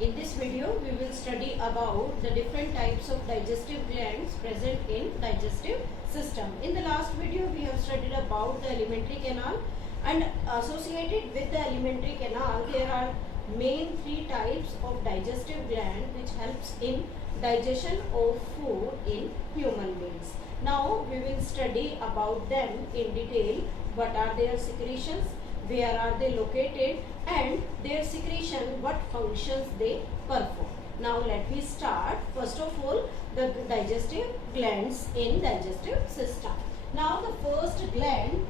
In this video, we will study about the different types of digestive glands present in digestive system. In the last video, we have studied about the alimentary canal, and associated with the alimentary canal, there are main three types of digestive gland which helps in digestion of food in human beings. Now, we will study about them in detail. What are their secretions? Where are they located, and their secretion, what functions they perform. Now let me start. First of all, the digestive glands in digestive system. Now the first gland,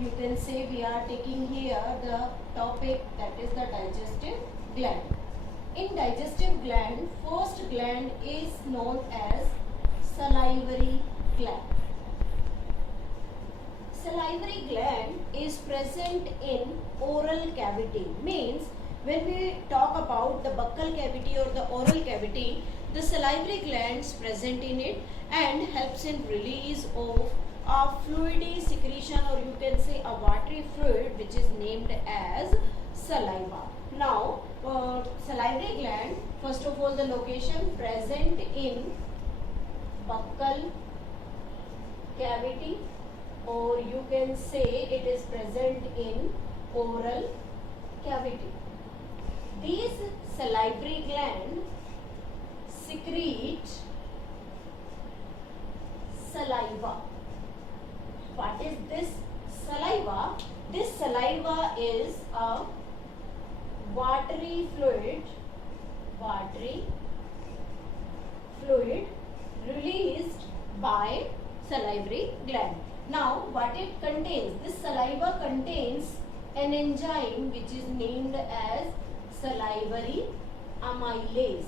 you can say we are taking here the topic, that is the digestive gland. In digestive gland, first gland is known as salivary gland. Salivary gland is present in oral cavity. Means when we talk about the buccal cavity or the oral cavity, the salivary glands present in it and helps in release of a fluidy secretion, or you can say a watery fluid which is named as saliva. Now salivary gland, first of all the location present in buccal cavity, or you can say it is present in oral cavity. These salivary glands secrete saliva. What is this saliva? This saliva is a watery fluid released by salivary gland. Now what it contains? This saliva contains an enzyme which is named as salivary amylase.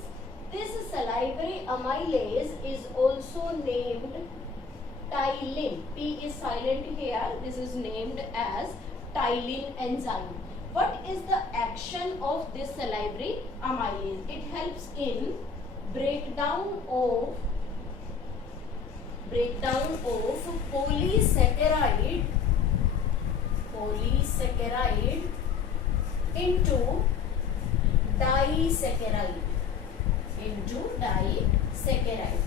This salivary amylase is also named ptyalin. P is silent here. This is named as ptyalin enzyme. What is the action of this salivary amylase? It helps in breakdown of polysaccharide into disaccharide,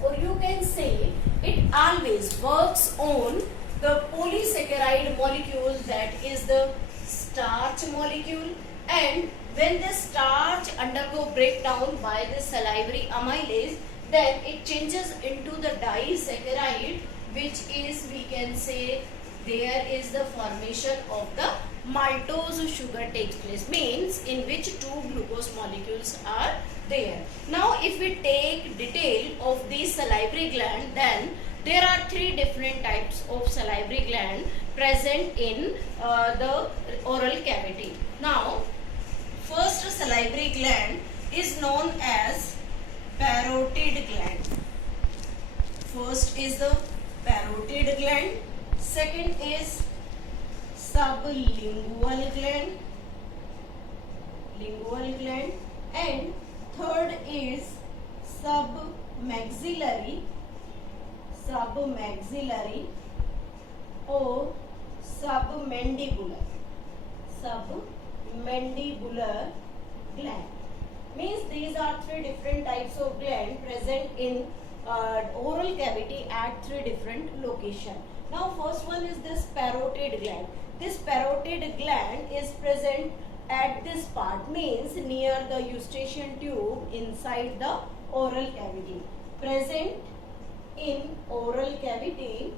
or you can say it always works on the polysaccharide molecules, that is the starch molecule, and when the starch undergo breakdown by the salivary amylase, then it changes into the disaccharide, which is, we can say, there is the formation of the maltose sugar takes place, means in which two glucose molecules are there. Now if we take detail of these salivary gland, then there are three different types of salivary gland present in the oral cavity. Now first salivary gland is known as parotid gland. First is the parotid gland, second is sublingual gland, and third is submaxillary or submandibular gland. Means these are three different types of gland present in oral cavity at three different locations. Now first one is this parotid gland. This parotid gland is present at this part, means near the eustachian tube inside the oral cavity. Present in oral cavity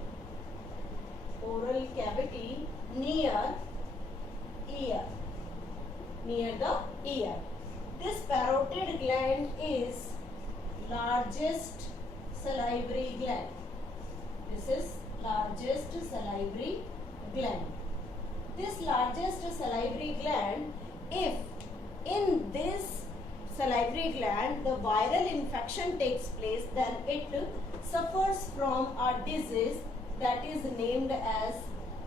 near the ear. This parotid gland is largest salivary gland. This is largest salivary gland. This largest salivary gland, if in this salivary gland the viral infection takes place, then it suffers from a disease that is named as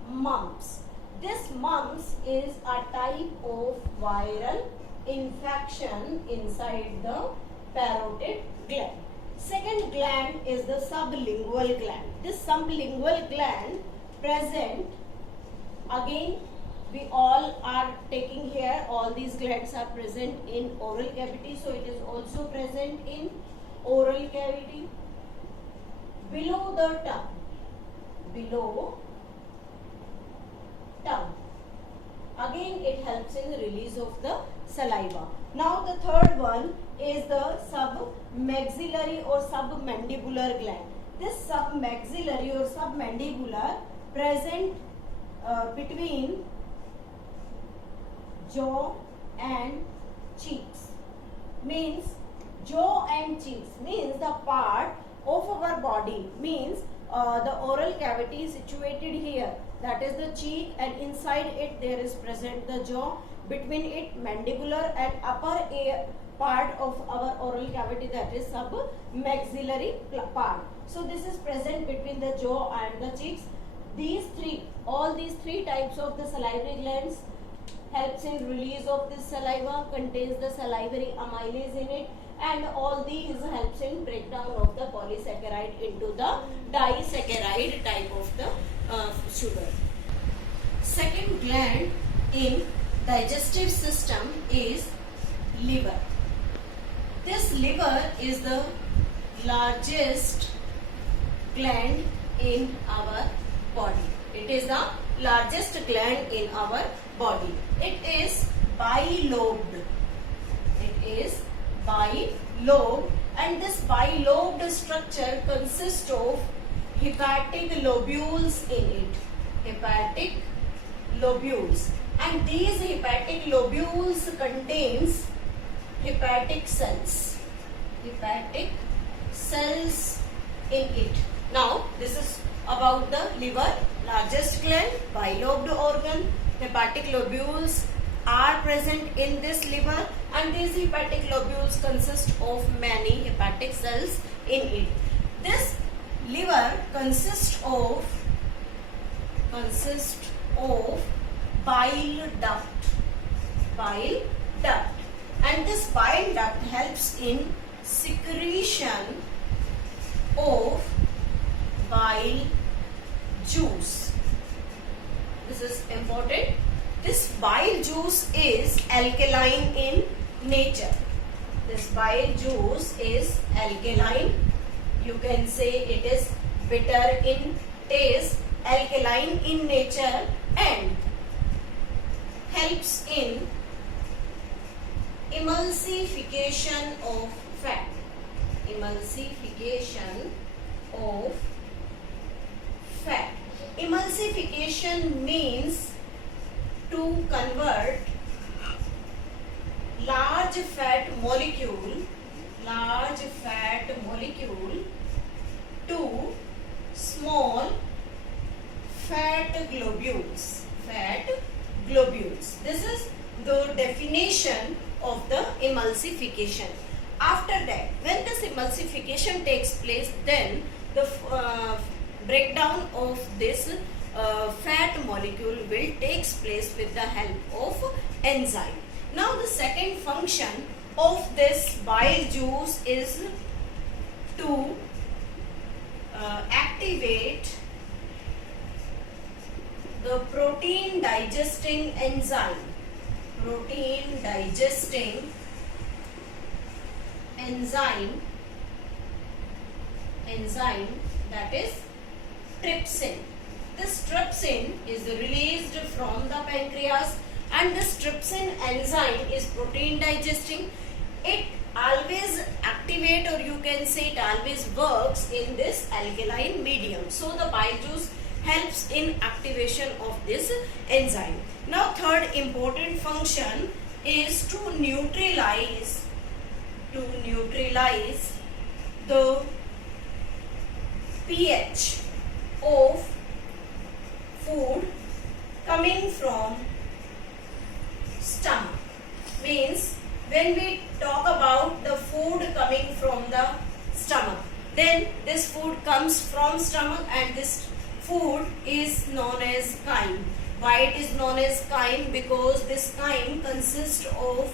mumps. This mumps is a type of viral infection inside the parotid gland. Second gland is the sublingual gland. This sublingual gland present again we all are taking here, all these glands are present in oral cavity, so it is also present in oral cavity. Below the tongue, below tongue, again it helps in the release of the saliva. Now the third one is the submaxillary or submandibular gland. This submaxillary or submandibular present between jaw and cheeks. Means jaw and cheeks means the part of our body, means the oral cavity is situated here, that is the cheek, and inside it there is present the jaw, between it mandibular and upper part of our oral cavity, that is submaxillary part. So this is present between the jaw and the cheeks. All these three types of the salivary glands helps in release of this saliva, contains the salivary amylase in it, and all these helps in breakdown of the polysaccharide into the disaccharide type of the sugar. Second gland in digestive system is liver. This liver is the largest gland in our body. It is the largest gland in our body. It is bilobed. It is bilobed, and this bilobed structure consists of hepatic lobules in it. Hepatic lobules. And these hepatic lobules contains hepatic cells. Hepatic cells in it. Now this is about the liver, largest gland, bilobed organ, hepatic lobules are present in this liver, and these hepatic lobules consist of many hepatic cells in it. This liver consists of bile duct, and this bile duct helps in secretion of bile juice. This is important. This bile juice is alkaline in nature. This bile juice is alkaline. You can say it is bitter in taste, alkaline in nature, and helps in emulsification of fat. Emulsification of fat. Emulsification means to convert large fat molecule to small fat globules. This is the definition of the emulsification. After that, when this emulsification takes place, then the breakdown of this fat molecule will takes place with the help of enzyme. Now the second function of this bile juice is to activate the protein digesting enzyme. Enzyme that is trypsin. This trypsin is released from the pancreas, and this trypsin enzyme is protein digesting. It always activate, or you can say it always works in this alkaline medium. So the bile juice helps in activation of this enzyme. Now third important function is to neutralize the pH of food coming from stomach. Means when we talk about the food coming from the stomach, then this food comes from stomach, and this food is known as chyme. Why it is known as chyme? Because this chyme consists of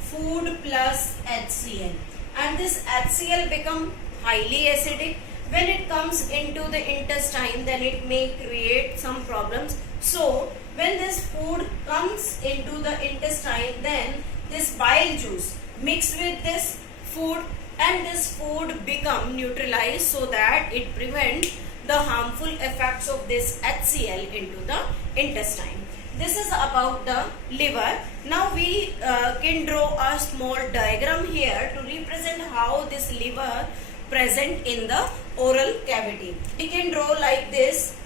food plus HCl, and this HCl become highly acidic. When it comes into the intestine, then it may create some problems. So When this food comes into the intestine, then this bile juice mix with this food and this food become neutralized so that it prevents the harmful effects of this HCl into the intestine. This is about the liver. Now we can draw a small diagram here to represent how this liver present in the oral cavity. We can draw like this.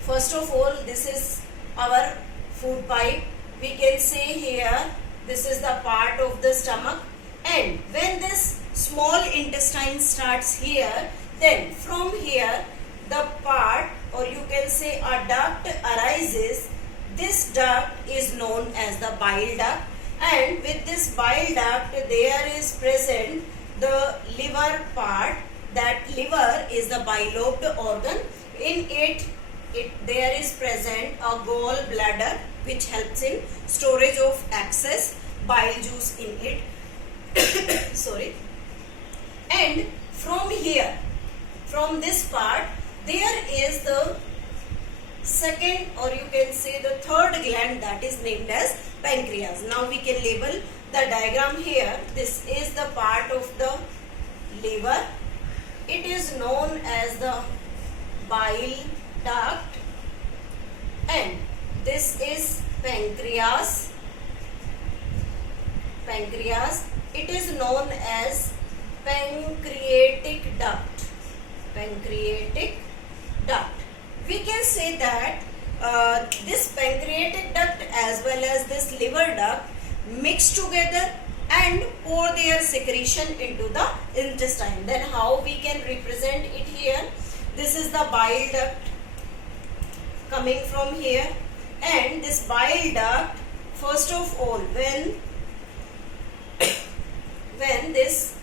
First of all, this is our food pipe. We can say here, this is the part of the stomach, and when this small intestine starts here, then from here the part, or you can say a duct arises. This duct is known as the bile duct, and with this bile duct there is present the liver part. That liver is the bilobed organ. In it there is present a gall bladder which helps in storage of excess bile juice in it. Sorry. And from here, from this part, there is the second, or you can say the third gland, that is named as pancreas. Now we can label the diagram here. This is the part of the liver. It is known as the bile duct, and this is pancreas. It is known as pancreatic duct. We can say that this pancreatic duct as well as this liver duct mix together and pour their secretion into the intestine. Then how we can represent it here? This is the bile duct coming from here, and this bile duct, first of all, when this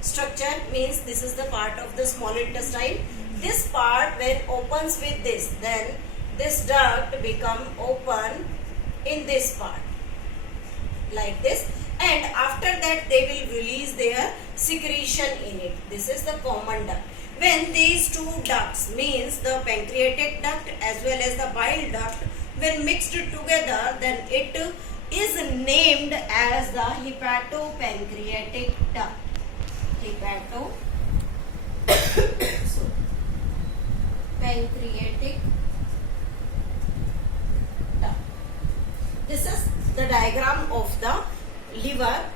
structure, means this is the part of the small intestine, this part when opens with this, then this duct become open in this part like this, and after that they will release their secretion in it. This is the common duct. When these two ducts, means the pancreatic duct as well as the bile duct, when mixed together, then it is named as the hepatopancreatic duct. Pancreatic duct. This is the diagram of the liver.